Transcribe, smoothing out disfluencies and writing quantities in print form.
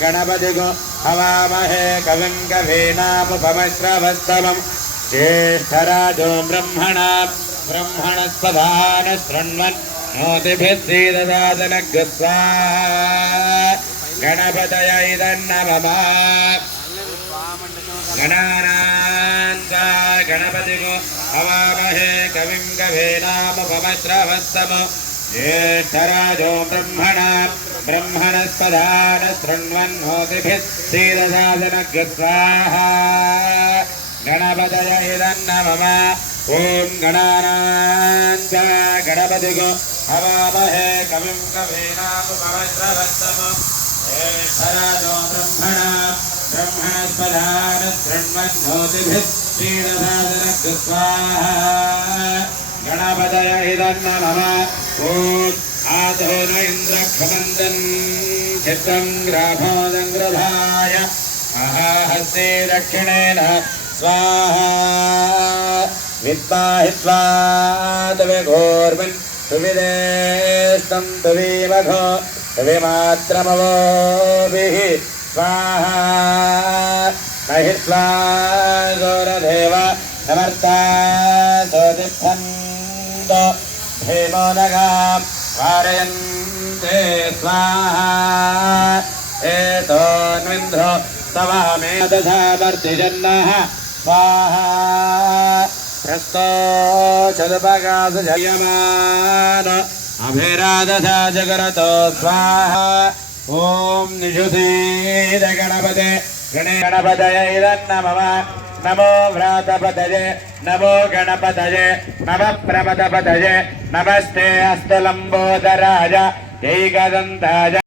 गणपतिगो हवामहे कविं कवीनामुपमश्रवस्तमं ज्येष्ठराजो ब्रह्मणस्पदान शृण्वन् नोतिभिः श्रीददातनग् स्वाहा गणपतये नमः। गणानान्त्वा गणपतिगो हवामहे कविं कवीनामुपमश्रवस्तमं ज्येष्ठराजो ब्रह्मणस्पदान शृण्वन्नोतिभिः श्रीददातनग् स्वाहा गणपतये नमः। ॐ गणानान्त्वा गणपतिगो हवामहे कविं कवीनामुपमश्रवस्तमं ज्येष्ठराजो ब्रह्मणस्पदान शृण्वन्नोतिभिः श्रीददातनग् स्वाहा गणपतये नमः। ॐ आदो न इन्द्रक्षमन्दन् चित्तं ग्राभोदङ्ग्रभाय महाहस्ते दक्षिणेन स्वाहा विद्वाहित्वा तविघोर्वन् तुविदेस्तं तुवीमघो तुविमात्रमवोभिः स्वाहा महित्वा गौरदेव समर्था सोतिष्ठन्तो हेमो नगां कारयन्ते स्वाहा एतोन्विन्द्रो तवामे दधावर्तिजन्नः स्वाहा प्रस्तो चदुपगासजयमान अभिरादधा जगरतो स्वाहा। ॐ निषुधीद गणपते गणपतये नमः। नमो व्रातपतये नमो गणपतये नमः प्रमदपतये नमस्ते अस्तु लम्बोदराय ऐकदन्ताय।